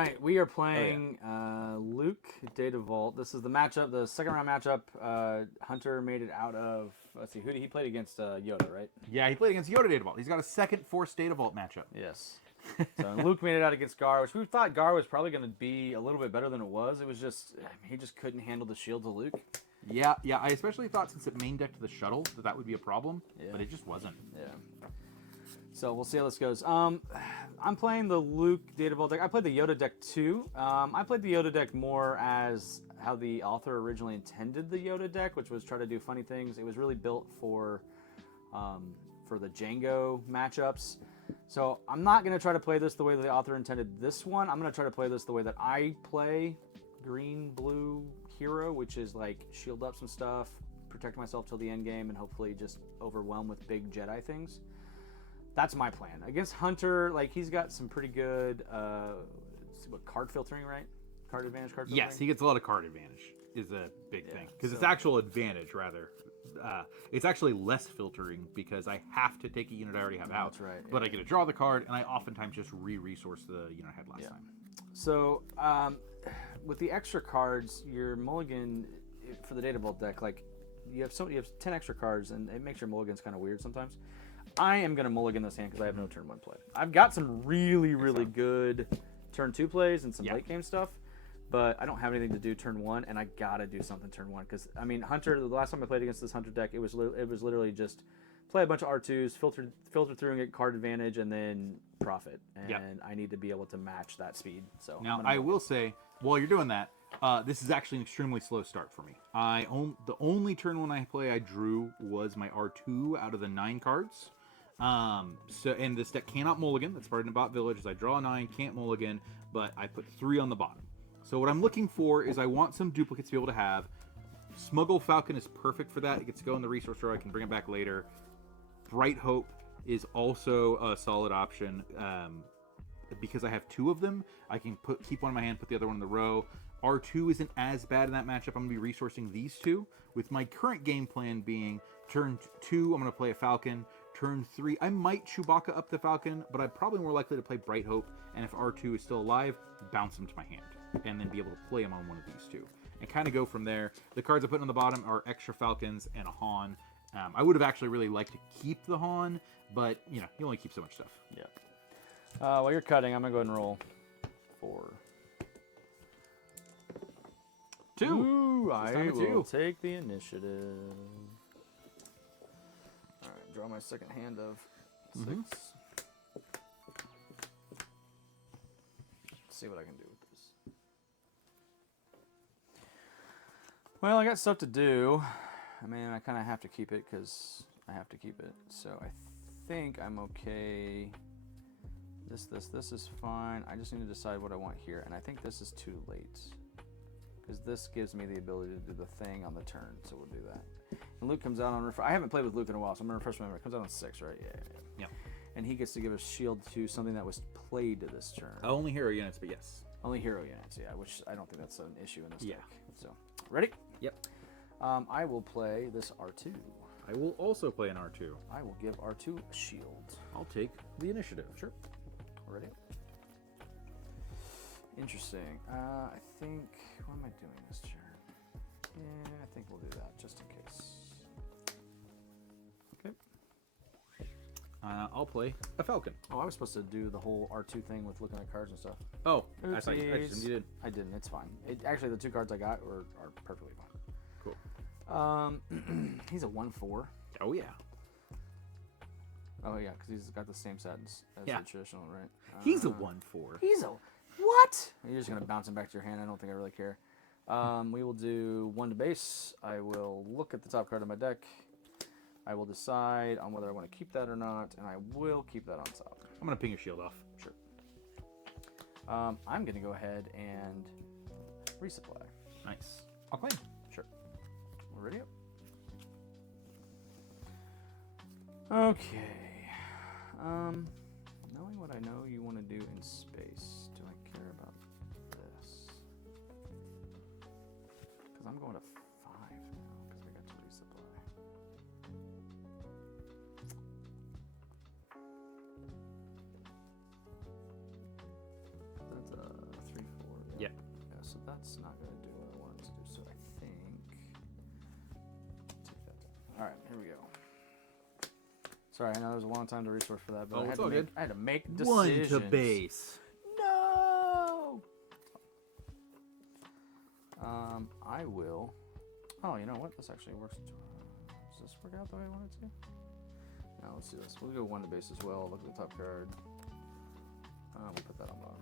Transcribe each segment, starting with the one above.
right, we are playing Luke Data Vault. This is the matchup, the second round matchup. Hunter made it out of. Let's see, who did he play against? Yoda, right? Yeah, he played against Yoda Data Vault. He's got a second Force Data Vault matchup. Yes. So Luke made it out against Gar, which we thought Gar was probably going to be a little bit better than it was. It was just he just couldn't handle the shields of Luke. Yeah. I especially thought since it main decked the shuttle that would be a problem, but it just wasn't. Yeah. So we'll see how this goes. I'm playing the Luke Data Vault deck. I played the Yoda deck too. I played the Yoda deck more as how the author originally intended the Yoda deck, which was try to do funny things. It was really built for the Django matchups. So I'm not going to try to play this the way that the author intended this one. I'm going to try to play this the way that I play green-blue hero, which is like shield up some stuff, protect myself till the end game, and hopefully just overwhelm with big Jedi things. That's my plan. Against Hunter, like he's got some pretty good card filtering, right? Card advantage, card filtering? Yes, he gets a lot of card advantage is a big thing. Because it's actual advantage, rather. It's actually less filtering because I have to take a unit I already have out. That's right. But I get to draw the card, and I oftentimes just re-resource the unit I had last time. So, with the extra cards, your mulligan for the Data Vault deck, like you have 10 extra cards, and it makes your mulligans kind of weird sometimes. I am going to mulligan this hand because I have no turn 1 play. I've got some really, really good turn 2 plays and some late game stuff, but I don't have anything to do turn 1, and I got to do something turn 1 because, I mean, Hunter, the last time I played against this Hunter deck, it was literally just play a bunch of R2s, filter through and get card advantage, and then profit. And I need to be able to match that speed. So now, I will say, while you're doing that, this is actually an extremely slow start for me. The only turn 1 I drew was my R2 out of the 9 cards. And this deck cannot mulligan. That's part of Nabat Village. Is I draw a 9, can't mulligan, but I put 3 on the bottom. So what I'm looking for is I want some duplicates to be able to have. Smuggle Falcon is perfect for that. It gets to go in the resource drawer. I can bring it back later. Bright Hope is also a solid option. Because I have 2 of them, I can keep one in my hand, put the other one in the row. R2 isn't as bad in that matchup. I'm going to be resourcing these 2, with my current game plan being turn 2, I'm going to play a Falcon. Turn 3, I might Chewbacca up the Falcon, but I'm probably more likely to play Bright Hope, and if R2 is still alive, bounce him to my hand, and then be able to play him on one of these 2. And kind of go from there. The cards I put on the bottom are extra Falcons and a Han. I would have actually really liked to keep the Han, but, you only keep so much stuff. Yeah. While you're cutting, I'm going to go ahead and roll 4. 2. Ooh, I will take the initiative. All right, draw my second hand of 6. Let's see what I can do with this. Well, I got stuff to do. I mean, I kind of have to keep it because I have to keep it. So I think I'm okay. This is fine. I just need to decide what I want here. And I think this is too late. Because this gives me the ability to do the thing on the turn. So we'll do that. And Luke comes out on... I haven't played with Luke in a while, so I'm going to refresh my memory. It comes out on 6, right? Yeah. And he gets to give a shield to something that was played to this turn. Only hero units, but yes. Only hero units, yeah. Which I don't think that's an issue in this deck. So, ready? Yep. I will play this R2. I will also play an R2. I will give R2 a shield. I'll take the initiative. Sure. Ready? Interesting. I think... What am I doing this turn? Yeah, I think we'll do that, just in case. Okay. I'll play a Falcon. Oh, I was supposed to do the whole R2 thing with looking at cards and stuff. Oh, I thought you did. I didn't. It's fine. Actually, the 2 cards I got are perfectly fine. Cool. He's a 1/4. Oh, yeah. Oh, yeah, because he's got the same set as the traditional, right? He's a 1/4. He's a... What? You're just going to bounce him back to your hand. I don't think I really care. We will do 1 to base. I will look at the top card of my deck. I will decide on whether I want to keep that or not, and I will keep that on top. I'm going to ping your shield off. Sure. I'm going to go ahead and resupply. Nice. I'll claim. Sure. We're ready up. Okay. Knowing what I know you want to do in space, do I care about this? Because I'm going to 5 now, because I got to resupply. That's a That's not going to do what I wanted to do, so I think... Take that down. All right, here we go. Sorry, I know there was a long time to resource for that, but Oh, I had it's to all make, good. I had to make One decisions. to base. No! I will... Oh, you know what? This actually works. Does this work out the way I want it to? No, let's do this. We'll go 1 to base as well. Look at the top card. We'll put that on bottom.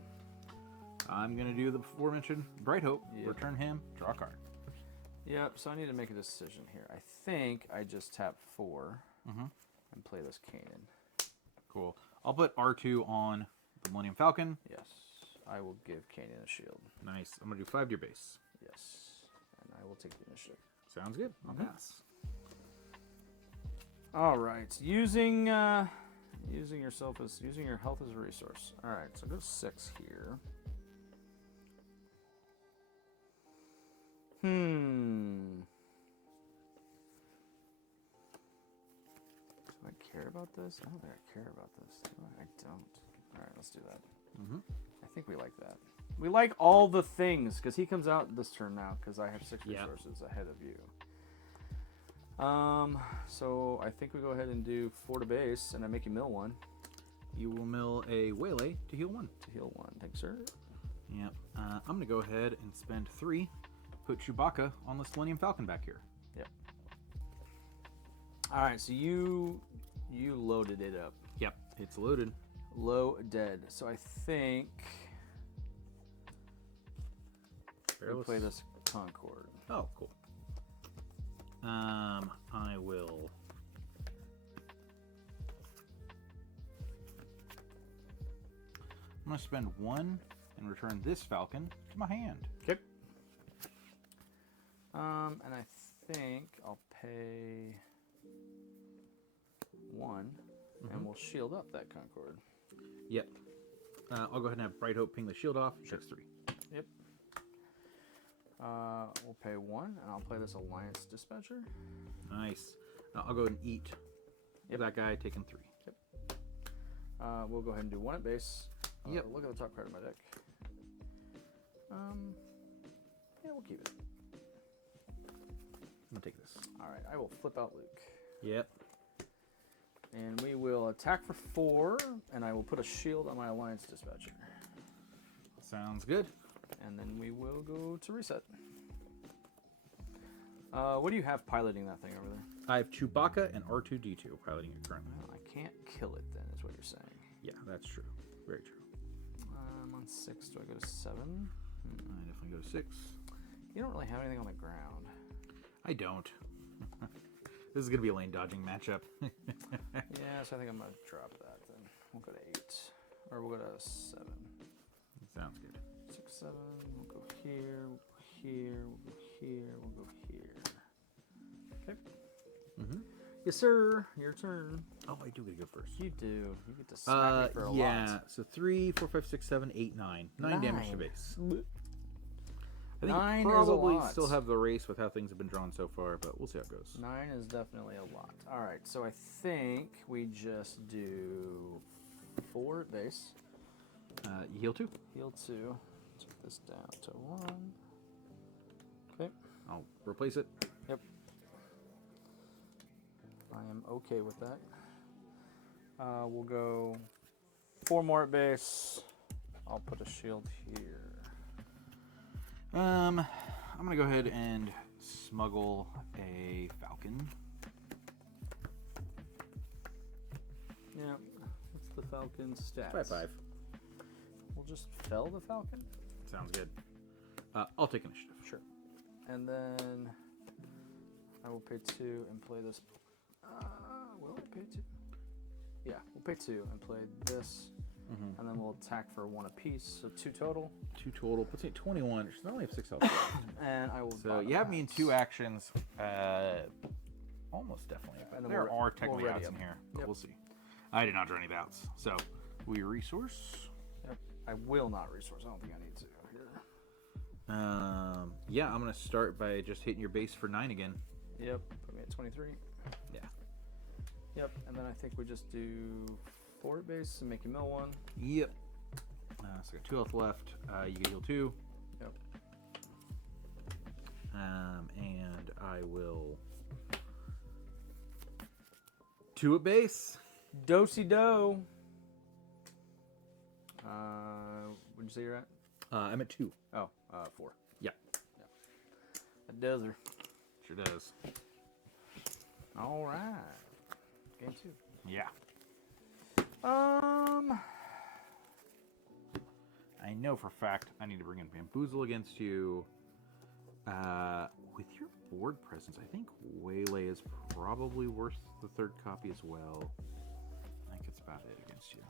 I'm going to do the aforementioned Bright Hope. Yep. Return him. Draw a card. Yep, so I need to make a decision here. I think I just tap 4 and play this Kanan. Cool. I'll put R2 on the Millennium Falcon. Yes, I will give Kanan a shield. Nice. I'm going to do 5 to your base. Yes, and I will take the initiative. Sounds good. I'll pass. All right, using your health as a resource. All right, so go 6 here. Do I care about this? I don't think I care about this. Do I? I don't. All right, let's do that. I think we like that. We like all the things because he comes out this turn now because I have 6 resources ahead of you. So I think we go ahead and do 4 to base, and I make you mill 1. You will mill a Waylay to heal 1. To heal 1, thanks, sir. Yep. I'm going to go ahead and spend 3. Put Chewbacca on this Millennium Falcon back here. Yep. All right, so you loaded it up. Yep. It's loaded. Loaded. So I think we play this Concord. Oh, cool. I will. I'm going to spend 1 and return this Falcon to my hand. Okay. And I think I'll pay 1, and we'll shield up that Concord. Yep. I'll go ahead and have Bright Hope ping the shield off. Sure. 3. Yep. We'll pay 1, and I'll play this Alliance Dispatcher. Nice. I'll go ahead and eat that guy, taking 3. Yep. We'll go ahead and do 1 at base. Yep. Look at the top card of my deck. Yeah, we'll keep it. I'm going to take this. All right, I will flip out Luke. Yep. And we will attack for 4, and I will put a shield on my Alliance Dispatcher. Sounds good. And then we will go to reset. What do you have piloting that thing over there? I have Chewbacca and R2-D2 piloting it currently. Well, I can't kill it then, is what you're saying. Yeah, that's true. Very true. I'm on 6. Do I go to 7? I definitely go to 6. You don't really have anything on the ground. I don't. This is going to be a lane dodging matchup. Yeah, so I think I'm going to drop that then. We'll go to 8. Or we'll go to 7. Sounds good. 6, 7. We'll go here. We'll go here. We'll go here. We'll go here. Okay. Yes, sir. Your turn. Oh, I do get to go first. You do. You get to smack me for a lot. So 3, 4, 5, 6, 7, 8, 9. 9 damage to base. I think 9 you is a probably lot. still have the race with how things have been drawn so far, but we'll see how it goes. 9 is definitely a lot. All right, so I think we just do 4 at base. You heal 2. Heal 2. Take this down to 1. Okay. I'll replace it. Yep. I am okay with that. We'll go 4 more at base. I'll put a shield here. I'm gonna go ahead and smuggle a Falcon. Yeah. What's the Falcon's stats? 5/5. We'll just fell the Falcon. Sounds good. I'll take initiative. Sure. And then I will pay 2 and play this. Will I pay 2? Yeah, we'll pay 2 and play this. And then we'll attack for 1 apiece, so 2 total. 2 total. Puts me at 21. She's only have 6 health left. And I will. So you have me in 2 actions. Almost definitely. And then There are technically we'll ready outs in up. here, but Yep. we'll see. I did not draw any bouts. So we resource. Yep. I will not resource. I don't think I need to here. Yeah, I'm gonna start by just hitting your base for 9 again. Yep. Put me at 23. Yeah. Yep. And then I think we just do 4 at base and make you mill 1. Yep. So I got 2 health left. You get heal 2. Yep. And I will 2 at base. Do-si-do. What'd you say you're at? I'm at 2. Oh, 4. Yeah. That does her. Sure does. All right. Game 2. Yeah. I know for a fact I need to bring in Bamboozle against you. With your board presence, I think Waylay is probably worth the 3rd copy as well. I think it's about it against you.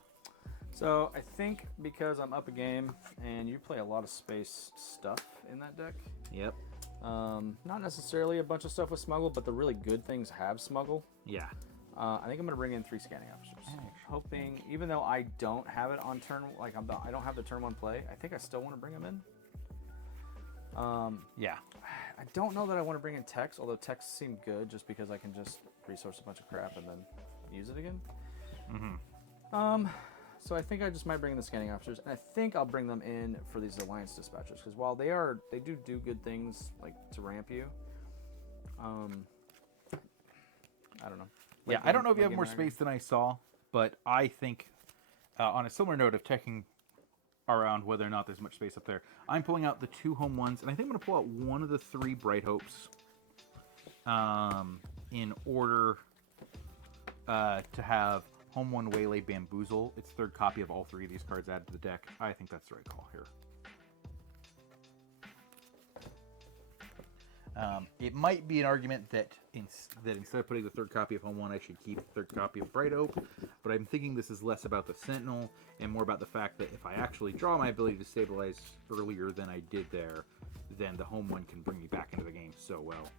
So I think because I'm up a game and you play a lot of space stuff in that deck, Yep. not necessarily a bunch of stuff with smuggle, but the really good things have smuggle. Yeah. I think I'm going to bring in 3 scanning officers. Hoping, even though I don't have it on turn, like I don't have the turn 1 play, I think I still want to bring them in. Yeah. I don't know that I want to bring in Tex, although Tex seem good just because I can just resource a bunch of crap and then use it again. So I think I just might bring in the scanning officers, and I think I'll bring them in for these alliance dispatchers because while they do good things like to ramp you. I don't know. Yeah, I don't know if you have more space than I saw, but I think on a similar note of checking around whether or not there's much space up there, I'm pulling out the 2 home ones, and I think I'm going to pull out one of the 3 Bright Hopes in order to have home 1 Waylay Bamboozle. It's 3rd copy of all 3 of these cards added to the deck. I think that's the right call here. It might be an argument that instead of putting the 3rd copy of Home 1, I should keep the 3rd copy of Bright Oak, but I'm thinking this is less about the Sentinel and more about the fact that if I actually draw my ability to stabilize earlier than I did there, then the Home 1 can bring me back into the game so well.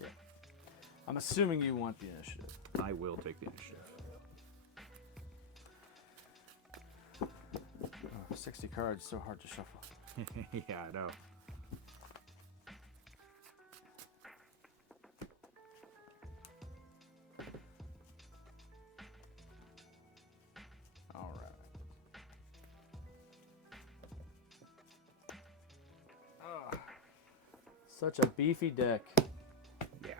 Yeah. I'm assuming you want the initiative. I will take the initiative. Oh, 60 cards, so hard to shuffle. Yeah, I know. Such a beefy deck. Yeah.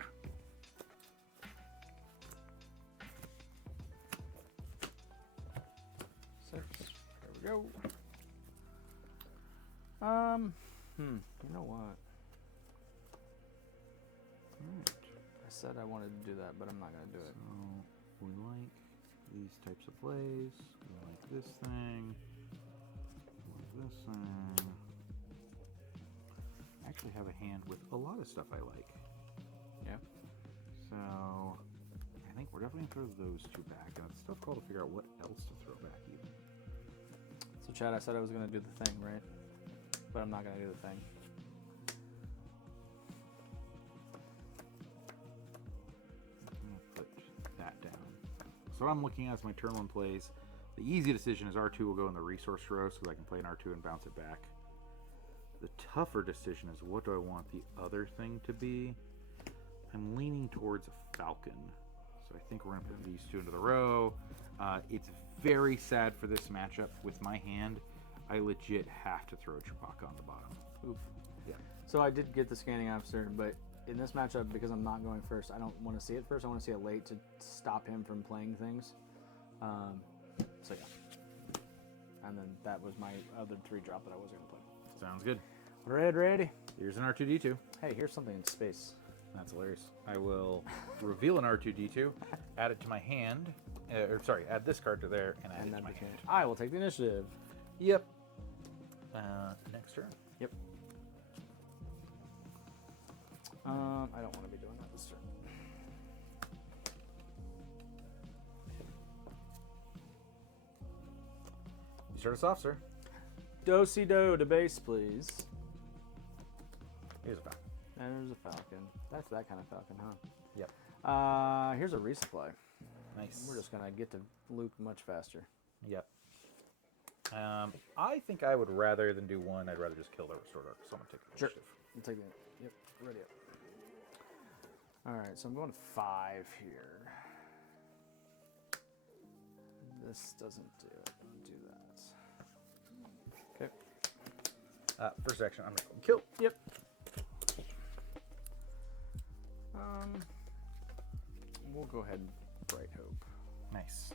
Six. There we go. You know what? Alright. I said I wanted to do that, but I'm not going to do it. So, we like these types of plays. We like this thing. We like this thing. I actually have a hand with a lot of stuff I like. Yeah. So, I think we're definitely going to throw those 2 back. And it's a tough call to figure out what else to throw back even. So, Chad, I said I was going to do the thing, right? But I'm not going to do the thing. I'm going to put that down. So what I'm looking at is my turn 1 plays. The easy decision is R2 will go in the resource row so I can play an R2 and bounce it back. The tougher decision is what do I want the other thing to be? I'm leaning towards a Falcon. So I think we're going to put these 2 into the row. It's very sad for this matchup with my hand. I legit have to throw Chewbacca on the bottom. Oof. Yeah. So I did get the scanning officer, but in this matchup, because I'm not going first, I don't want to see it first. I want to see it late to stop him from playing things. So yeah. And then that was my other 3 drop that I was going to play. Sounds good. Ready. Here's an R2-D2. Hey, here's something in space. That's hilarious. I will reveal an R2-D2, add it to my hand, add this card to there, and add it to my hand. I will take the initiative. Yep. Next turn. Yep. I don't want to be doing that this turn. You start us off, sir. Do-si-do to base, please. Here's a Falcon. And there's a Falcon. That's that kind of Falcon, huh? Yep. Here's a resupply. Nice. We're just going to get to Luke much faster. Yep. I think I would rather than do 1, I'd rather just kill the Restored Arc. So I'm going to take the initiative. I'll take it. Yep, ready up. Alright, so I'm going to 5 here. This doesn't do it. Do that. Okay. First action, I'm going to kill. Yep. We'll go ahead and Bright Hope. Nice.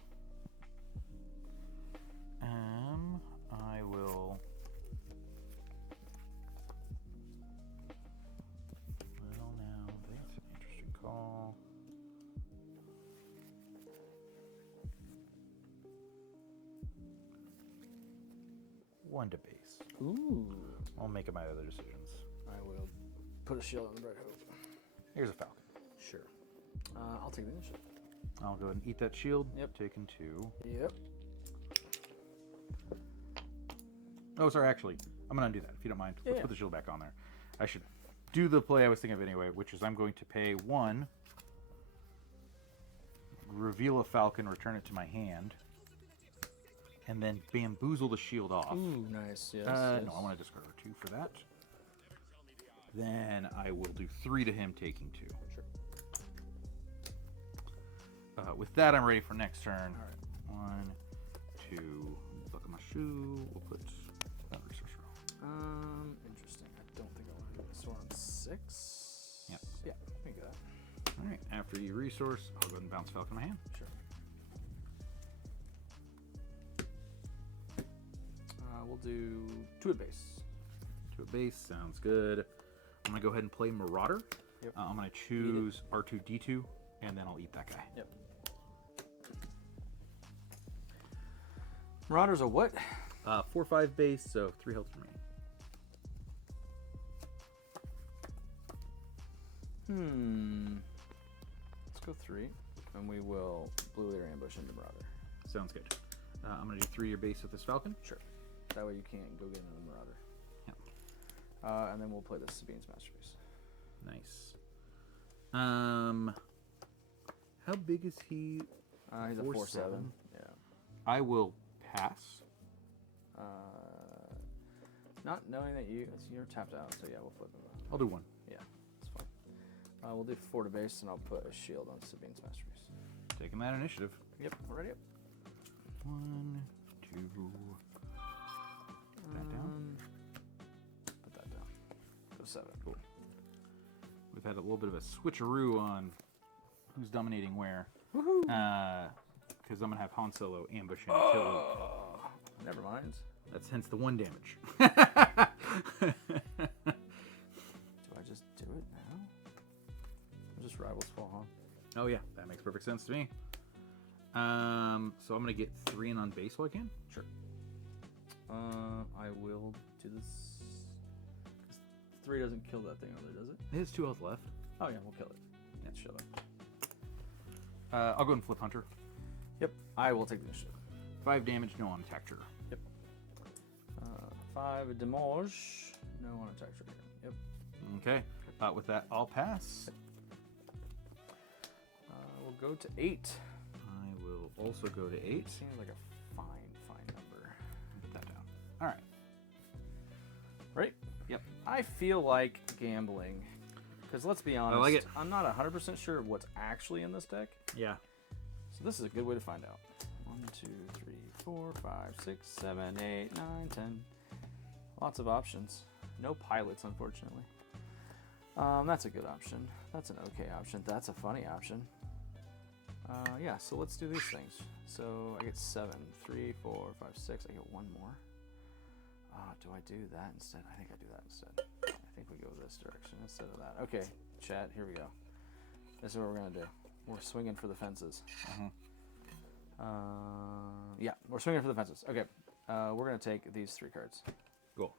I will. Well, now that's an interesting call. One to base. Ooh. I'll make my other decisions. I will put a shield on the Bright Hope. Here's a falcon. Sure. I'll take the initiative. I'll go ahead and eat that shield. Yep. Taken 2. Yep. Oh, sorry. Actually, I'm gonna undo that if you don't mind. Yeah, Let's yeah. put the shield back on there. I should do the play I was thinking of anyway, which is I'm going to pay 1, reveal a falcon, return it to my hand, and then bamboozle the shield off. Ooh, nice. Yes. No, I want to discard a 2 for that. Then I will do 3 to him, taking 2. Sure. With that, I'm ready for next turn. All right. 1, 2. Look at my shoe. We'll put that resource row. Interesting. I don't think I want to do this one on 6. Yep. Yeah, I think of that. All right. After you resource, I'll go ahead and bounce falcon in my hand. Sure. We'll do 2 at base. 2 at base. Sounds good. I'm going to go ahead and play Marauder. Yep. I'm going to choose R2D2, and then I'll eat that guy. Yep. Marauders are what? 4/5 base, so 3 health for me. Let's go 3, and we will blue layer ambush into Marauder. Sounds good. I'm going to do 3 your base with this falcon. Sure. That way you can't go get into the Marauder. Yep. And then we'll play the Sabine's Masterpiece. Nice. How big is he? He's a 4/7. Yeah. I will pass. Not knowing that you're tapped out, so yeah, we'll flip him. I'll do 1. Yeah, that's fine. We'll do 4 to base, and I'll put a shield on Sabine's Masterpiece. Taking that initiative. Yep, we're ready up. 1, 2. Put that down. Put that down. Go 7. Cool. We've had a little bit of a switcheroo on who's dominating where. Woohoo! Because I'm going to have Han Solo ambushing until... Never mind. That's hence the 1 damage. Do I just do it now? I'll just Rivals Fall, huh? Oh yeah, that makes perfect sense to me. So I'm going to get 3 in on base while I can? Sure. I will do this. 'Cause 3 doesn't kill that thing over there, does it? It has 2 health left. Oh yeah, we'll kill it. Yeah, shut up. I'll go ahead and flip Hunter. Yep, I will take the initiative. 5 damage, no on attack trigger. Yep. 5 damage. No on attack trigger. Yep. Okay. With that, I'll pass. We'll go to 8. I will also go to 8. Seems like a fine number. Put that down. All right. Right? Yep. I feel like gambling. Because let's be honest, I like it. I'm not 100% sure what's actually in this deck. Yeah. So this is a good way to find out. 1, 2, 3, 4, 5, 6, 7, 8, 9, 10. Lots of options. No pilots, unfortunately. That's a good option. That's an okay option. That's a funny option. Yeah, so let's do these things. So I get 7, 3, 4, 5, 6. I get 1 more. Do I do that instead? I think I do that instead. I think we go this direction instead of that. Okay, chat, here we go. This is what we're going to do. We're swinging for the fences. Yeah, we're swinging for the fences. Okay, we're going to take these 3 cards. Cool.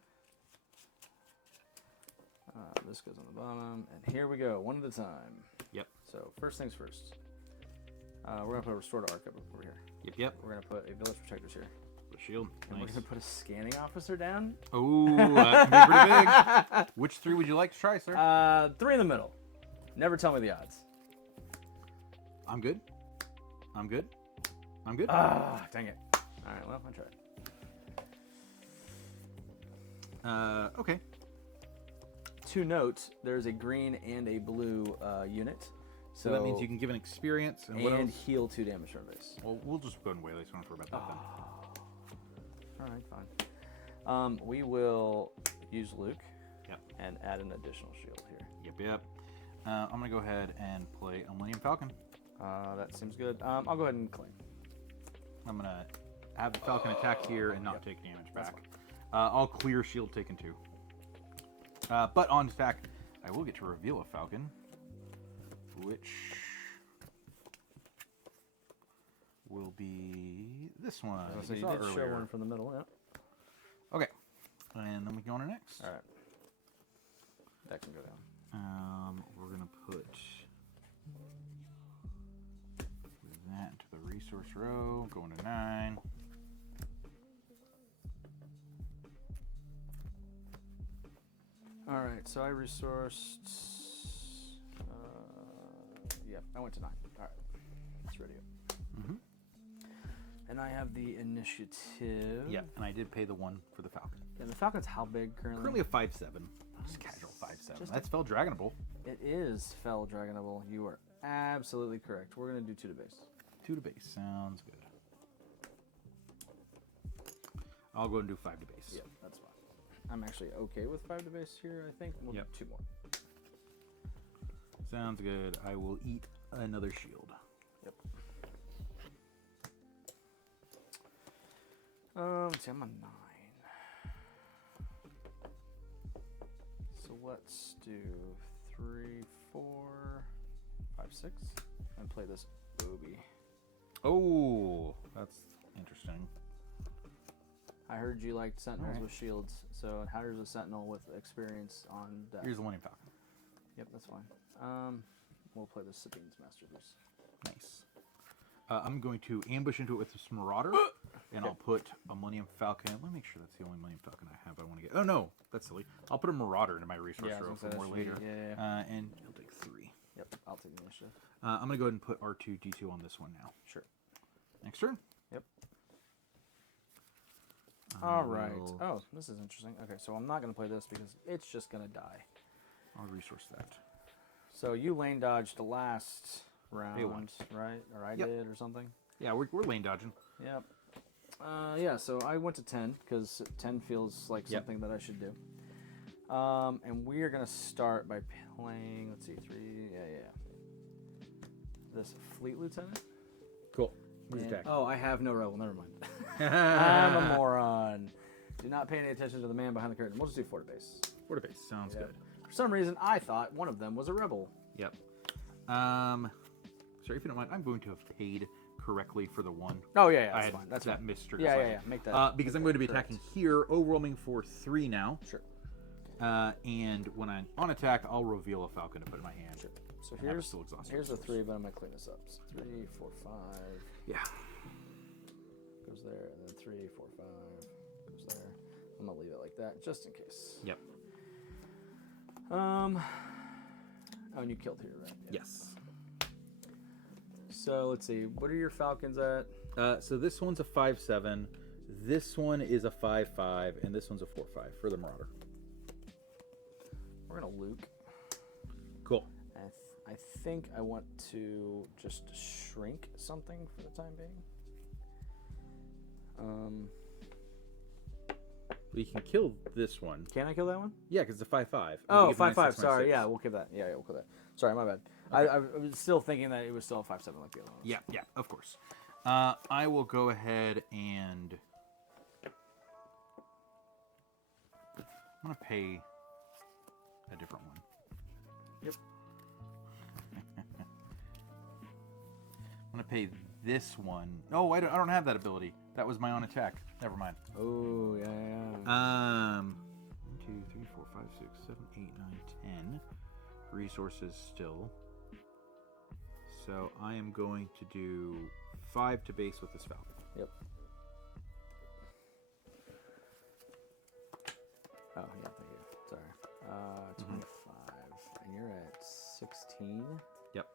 This goes on the bottom, and here we go, one at a time. Yep. So first things first. We're going to put a Restore to Archive over here. Yep. We're going to put a Village Protectors here. The shield. And Nice. we're going to put a Scanning Officer down. Oh, that can be pretty big. Which 3 would you like to try, sir? 3 in the middle. Never tell me the odds. I'm good. I'm good. I'm good. Dang it. All right, well, I tried. Okay. To note, there's a green and a blue unit. So that means you can give an experience and what else? Heal 2 damage from base. Well, we'll just go and waylay, so I don't have to worry about that then. All right, fine. We will use Luke. Yep. And add an additional shield here. Yep. I'm going to go ahead and play a Millennium Falcon. That seems good. I'll go ahead and claim. I'm going to have the Falcon attack here and not take damage back. I'll clear shield taken 2. But on attack, I will get to reveal a Falcon, which will be this one. So you did show one from the middle, yeah. Okay, and then we go on to next. All right. That can go down. We're going to put that into the resource row, going to 9. All right, so I resourced. Yep, I went to 9. All right, it's ready up. Mm-hmm. And I have the initiative. Yeah, and I did pay the 1 for the Falcon. And the Falcon's how big currently? Currently a 5/7. Just casual 5/7. That's Fell Dragonable. It is Fell Dragonable. You are absolutely correct. We're going to do 2 to base. 2 to base. Sounds good. I'll go and do 5 to base. Yep, that's fine. I'm actually okay with 5 to base here, I think. We'll do 2 more. Sounds good. I will eat another shield. Yep. Let's see, I'm on 9. So let's do 3, 4, 5, 6, and play this booby. Oh, that's interesting. I heard you liked sentinels with shields, so here's a sentinel with experience on deck. Here's the Millennium Falcon. Yep, that's fine. We'll play the Sabine's Masterpiece. Nice. I'm going to ambush into it with this Marauder, and I'll put a Millennium Falcon. Let me make sure that's the only Millennium Falcon I have I want to get. Oh, no, that's silly. I'll put a Marauder into my resource row for more later. And he'll take 3. Yep, I'll take the initiative. I'm going to go ahead and put R2, D2 on this one now. Sure. Next turn. Yep. All right. Oh, this is interesting. Okay, so I'm not going to play this because it's just going to die. I'll resource that. So you lane dodged the last round, right? Or I did or something? Yeah, we're lane dodging. Yep. Yeah, so I went to 10 because 10 feels like something that I should do. And we are going to start by playing, let's see, 3, this Fleet Lieutenant. Cool. Who's attack? Oh, I have no rebel. Never mind. I'm a moron. Do not pay any attention to the man behind the curtain. We'll just do 4 to base. 4 to base. Sounds good. For some reason, I thought one of them was a rebel. Yep. Sorry if you don't mind. I'm going to have paid correctly for the 1. Oh yeah, that's fine. That's that fine. Mr. Yeah. Make that. Because I'm going to be attacking here, overwhelming for 3 now. Sure. And when I'm on attack, I'll reveal a Falcon to put in my hand. Sure. So here's the 3, but I'm gonna clean this up. So 3, 4, 5. Yeah. Goes there, and then 3, 4, 5 goes there. I'm gonna leave it like that just in case. Yep. Oh, and you killed here, right? Yeah. Yes. So let's see. What are your Falcons at? So this one's a 5/7. This one is a 5/5, and this one's a 4/5 for the Marauder. We're gonna Luke. Cool. I think I want to just shrink something for the time being. We can kill this one. Can I kill that one? Yeah, because it's a 5/5. Oh, 5/5. Sorry. Yeah, we'll kill that. Yeah, we'll kill that. Sorry, my bad. Okay. I was still thinking that it was still a 5/7 like the other one. Yeah, of course. I will go ahead and I'm gonna pay a different one. Yep. I'm gonna pay this one. Oh, I don't have that ability. That was my own attack. Never mind. Oh yeah. 1, 2, 3, 4, 5, 6, 7, 8, 9, 10 resources still. So I am going to do 5 to base with this Falcon. Yep. Oh yeah, thank you. Sorry. 25, and you're at 16. Yep.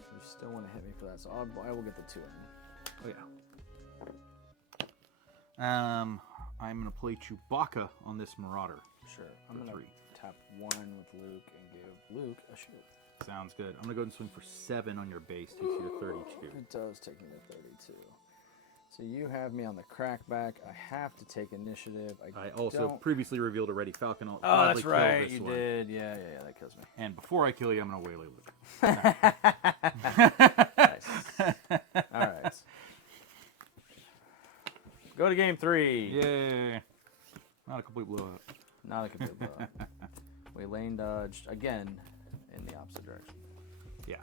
You still want to hit me for that, so I will get the 2 in. Oh yeah. I'm gonna play Chewbacca on this Marauder. Sure. I'm gonna tap 1 with Luke and give Luke a shield. Sounds good. I'm gonna go ahead and swing for 7 on your base. Takes you to 32. It does take me to 32. So So you have me on the crackback. I have to take initiative. I also previously revealed a ready falcon. I'll Oh, gladly that's kill right. this You one. did. Yeah, that kills me. And before I kill you, I'm going to waylay Luke. Nice. All right. Go to game 3. Yay. Not a complete blowout. Not a complete blowout. We lane dodged again in the opposite direction. Yeah.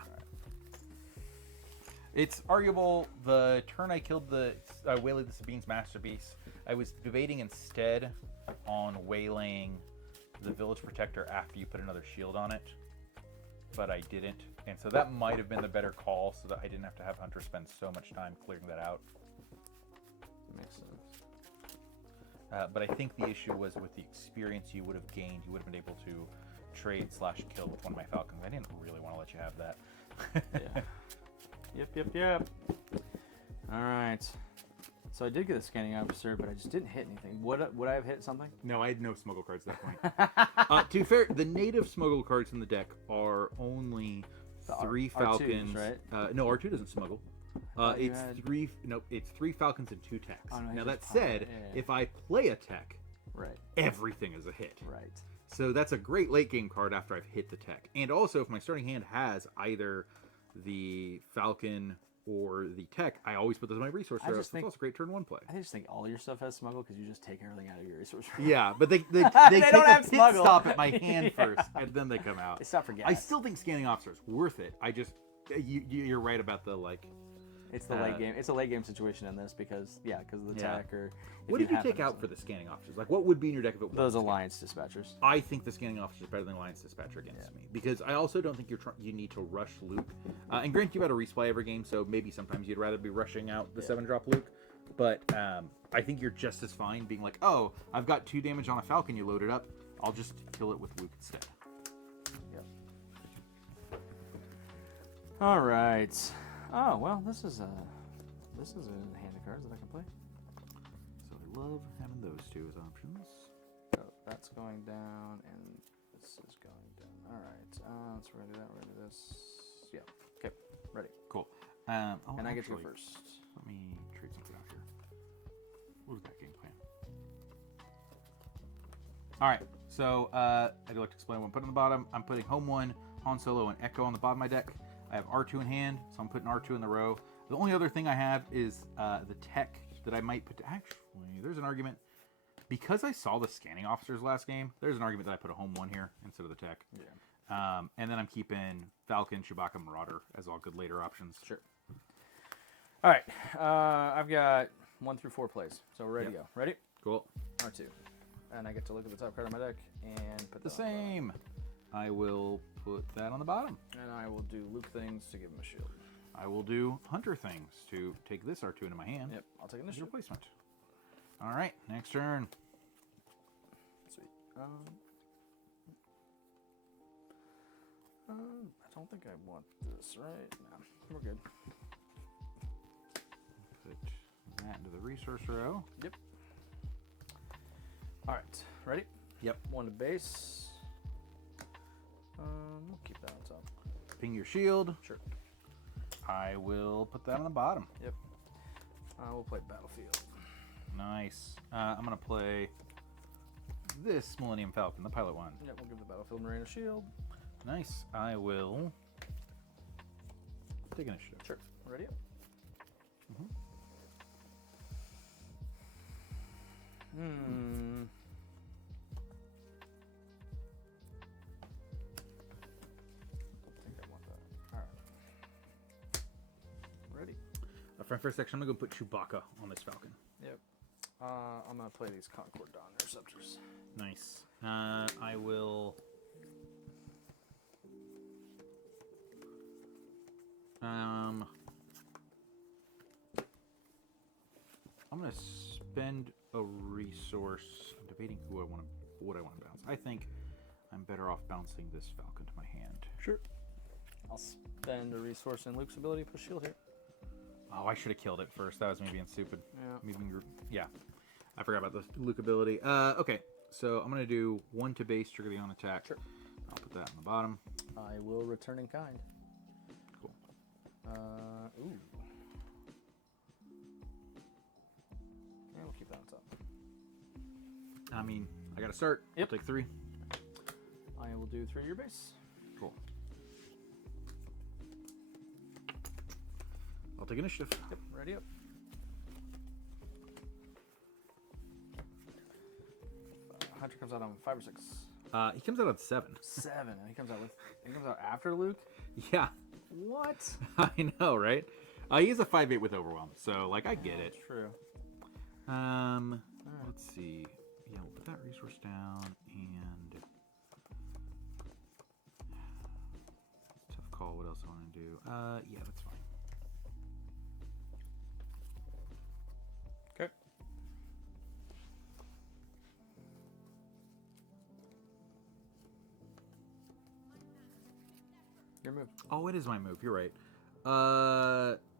It's arguable. The turn I killed waylaid the Sabine's Masterpiece, I was debating instead on waylaying the Village Protector after you put another shield on it, but I didn't. And so that might have been the better call so that I didn't have to have Hunter spend so much time clearing that out. Makes sense. But I think the issue was with the experience you would have gained. You would have been able to trade/kill with one of my Falcons. I didn't really want to let you have that. Yeah. Yep. All right. So I did get a scanning officer, but I just didn't hit anything. Would I have hit something? No, I had no smuggle cards at that point. To be fair, the native smuggle cards in the deck are only three Falcons. R2s, right? No, R2 doesn't smuggle. It's three Falcons and 2 techs. Oh, no, now that said, if I play a tech, right, everything is a hit. Right. So that's a great late game card after I've hit the tech. And also, if my starting hand has either the Falcon or the tech, I always put those in my resource row. It's also a great turn 1 play. I just think all your stuff has smuggle because you just take everything out of your resource row. Yeah, but they They take don't a have pit smuggle. stop at my hand first, and then they come out. It's not for gas. I still think Scanning Officer is worth it. I just you're right about the It's the late game. It's a late game situation in this because of the tech or. What did you take out for the Scanning Officers? Like, what would be in your deck if it was those Alliance Dispatchers? I think the Scanning Officer is better than Alliance Dispatcher against me because I also don't think you need to rush Luke. And granted, you've got a resupply every game, so maybe sometimes you'd rather be rushing out the 7-drop Luke. But I think you're just as fine being like, oh, I've got 2 damage on a Falcon. You load it up. I'll just kill it with Luke instead. Yep. All right. Oh well, this is a hand of cards that I can play. So I love having those 2 as options. So that's going down, and this is going down. All right. Let's ready that. Ready this. Yeah. Okay. Ready. Cool. And I get to go first. Let me trade something out here. What was that game plan? All right. So I'd like to explain what I'm putting on the bottom. I'm putting Home 1, Han Solo, and Echo on the bottom of my deck. I have R2 in hand, so I'm putting R2 in the row. The only other thing I have is the tech that I might put. Actually, there's an argument. Because I saw the Scanning Officers last game, there's an argument that I put a Home 1 here instead of the tech. Yeah. And then I'm keeping Falcon, Chewbacca, Marauder as all good later options. Sure. All right. I've got 1 through 4 plays, so we're ready to go. Ready? Cool. R2. And I get to look at the top card of my deck and put The that same. I will put that on the bottom. And I will do Luke things to give him a shield. I will do Hunter things to take this R2 into my hand. Yep, I'll take As initiative. replacement. All right, next turn. Sweet. I don't think I want this, right? No, we're good. Put that into the resource row. Yep. All right, ready? Yep. 1 to base. We'll keep that on top. Ping your shield. Sure. I will put that on the bottom. Yep. We'll play Battlefield. Nice. I'm going to play this Millennium Falcon, the pilot one. Yep, we'll give the Battlefield Marine a shield. Nice. I will take initiative. Sure. Ready? I think I want that. All right. Ready? For my first section, I'm going to put Chewbacca on this Falcon. Yep. I'm going to play these Concord Dawn Interceptors. Nice. I will... I'm going to spend a resource. I'm debating what I want to bounce. I think I'm better off bouncing this Falcon to my hand. Sure. I'll spend a resource in Luke's ability to put shield here. Oh, I should have killed it first. That was me being stupid. Yeah. Yeah. I forgot about the Luke ability. Okay, so I'm going to do 1 to base, trigger the on attack. Sure. I'll put that on the bottom. I will return in kind. Cool. Ooh. keep that on top. I mean, I got to start. Yep. I'll take 3. I will do 3 to your base. Cool. I'll take initiative. Yep, ready up. Hunter comes out on 5 or 6. He comes out on 7. 7. And he comes out after Luke. Yeah. What? I know, right? He is a 5/8 with overwhelm, so like I get it. True. Let's see. Yeah, we'll put that resource down and tough call. What else I want to do? Yeah, that's fine. Okay. Your move. Oh, it is my move. You're right.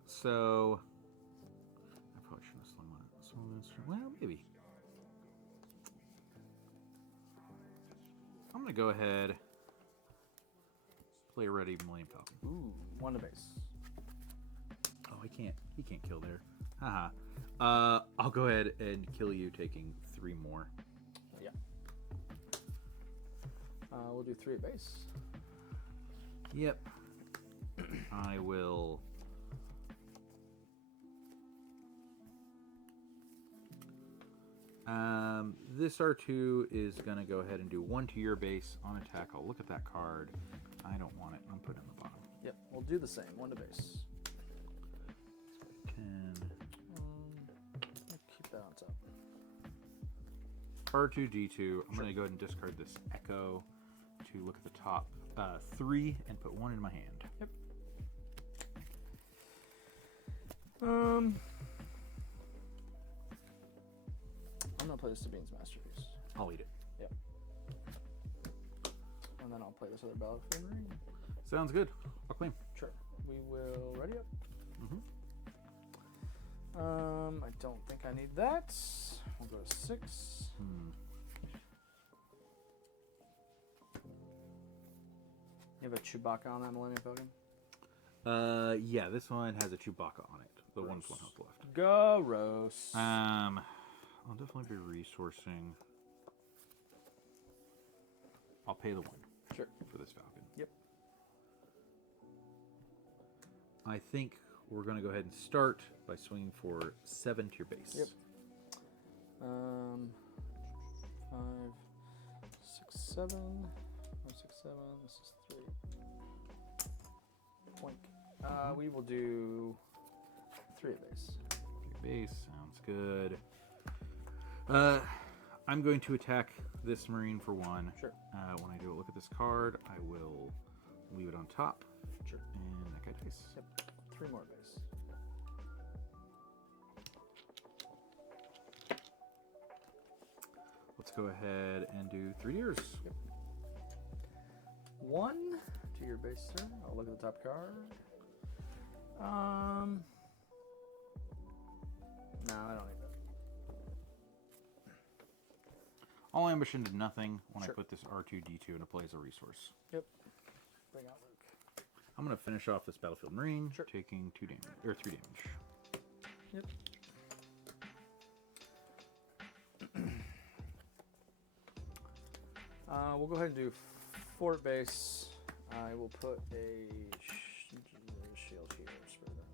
So I probably shouldn't have swung on it. Well, maybe. I'm gonna go ahead. Play Ready Millennium Falcon. Ooh, 1 to base. Oh, he can't kill there. Haha. I'll go ahead and kill you, taking 3 more. Yeah. We'll do 3 at base. Yep. I will. This R2 is gonna go ahead and do 1 to your base on attack. I'll look at that card. I don't want it. I'm putting it in the bottom. Yep, we'll do the same. 1 to base. 10. Keep that on top. R2, D2. I'm gonna go ahead and discard this Echo to look at the top 3 and put 1 in my hand. Yep. I'm gonna play the Sabine's Masterpiece. I'll eat it. Yep. And then I'll play this other Battlefield Marine. Sounds good. I'll claim. Sure. We will ready up. I don't think I need that. We'll go to 6. You have a Chewbacca on that Millennium Falcon? Yeah, this one has a Chewbacca on it. The one's 1 health left. Gross. I'll definitely be resourcing. I'll pay the 1. Sure. For this Falcon. Yep. I think we're going to go ahead and start by swinging for 7 to your base. Yep. 5, 6, 7. 5, 6, 7. This is 3. Poink. We will do 3 at base. 3 base. Sounds good. I'm going to attack this Marine for 1. Sure. When I do a look at this card, I will leave it on top. Sure. And that guy dies. Yep. 3 more at base. Let's go ahead and do 3 years. Yep. 1 to your base, sir. I'll look at the top card. No, I don't need that. All ambition did nothing when Sure. I put this R2D2 into play as a resource. Yep. Bring out Luke. I'm going to finish off this Battlefield Marine, Sure. taking 2 damage, or 3 damage. Yep. We'll go ahead and do 4 at base. I will put a shield here. Spread around.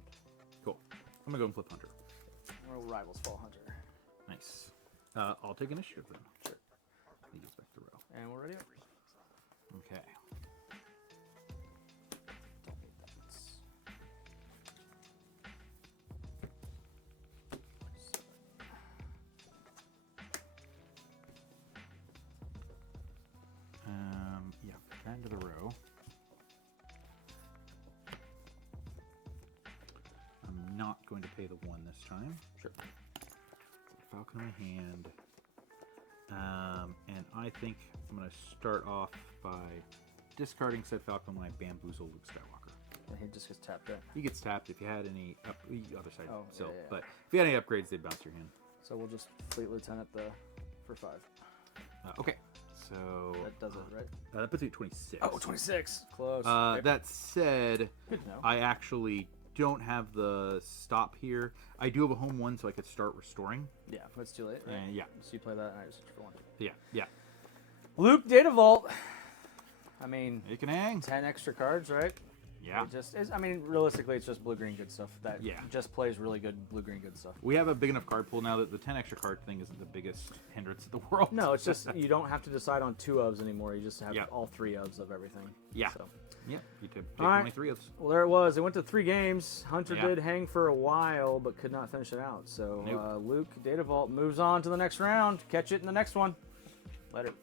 Cool. I'm going to go and flip Hunter. Royal Rivals Fall Hunter. Nice. I'll take initiative then. Sure. He gets back to row. And we're ready up. Okay. Don't need that. 7. Yeah, back to the row. I'm not going to pay the 1 this time. Sure. Falcon in my hand. And I think I'm going to start off by discarding said Falcon when I bamboozle Luke Skywalker. And he just gets tapped out. He gets tapped if you had any other side. Oh, so, yeah. but if you had any upgrades, they'd bounce your hand. So we'll just Fleet Lieutenant for 5. Okay, so That does it, right? that puts you at 26. Oh, 26. Close. That said, Good to know. I actually don't have the stop here. I do have a home one, so I could start restoring. Yeah, that's too late. Right? Yeah. So you play that, and I just for one. Yeah. Luke Data Vault. I mean, It can hang. 10 extra cards, right? Yeah. It just is. I mean, realistically, it's just blue-green good stuff that just plays really good blue-green good stuff. We have a big enough card pool now that the 10 extra card thing isn't the biggest hindrance in the world. No, it's just you don't have to decide on 2 ofs anymore. You just have all 3 ofs of everything. Yeah. So. Yeah, you take right. only 3 ofs. Well, there it was. It went to 3 games. Hunter did hang for a while, but could not finish it out. So Luke Data Vault moves on to the next round. Catch it in the next one. Later.